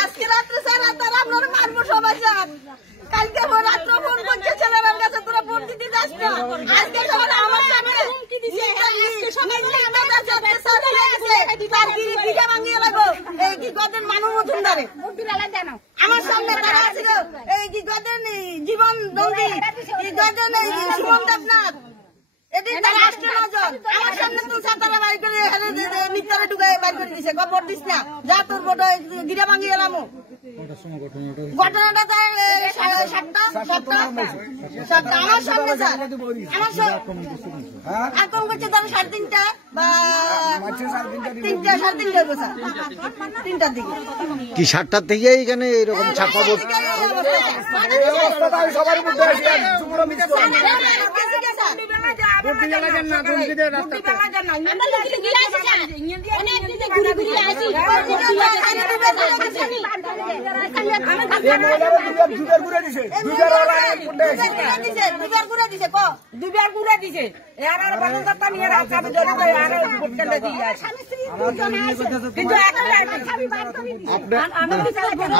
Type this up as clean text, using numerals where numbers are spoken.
আজকে রাত্রে স্যার তারা আপনারা মারবো সবাই স্যার। কালকে রাত্রে ফোন করছে ছেলেদের কাছে, তোরা ভোট দিতে যাস না। আজকে সবাই আমার সামনে আমার সামনে তারা ছিল এই কি করেন জীবন দন্ডি কি করেন সুমন দেবনাথ, এটি তারা আসছে নজন। আমার সামনে তো সাতারা বাড়ি করে মিথ্যারে ঢুকে বাড়ি করে দিছে, ভোট দিস না, যা তোর ভোট গিরা ভাঙিয়ে এলাম। ঘটনাটা সাতটা আমার সামনে স্যার, আমার আতঙ্ক করছে তারা 3:30 বা 3:30 3:30 হইব স্যার, 3টার দিকে। কি 7টার থেকে এখানে এরকম ছাপা বসে সবার মধ্যে কিন্তু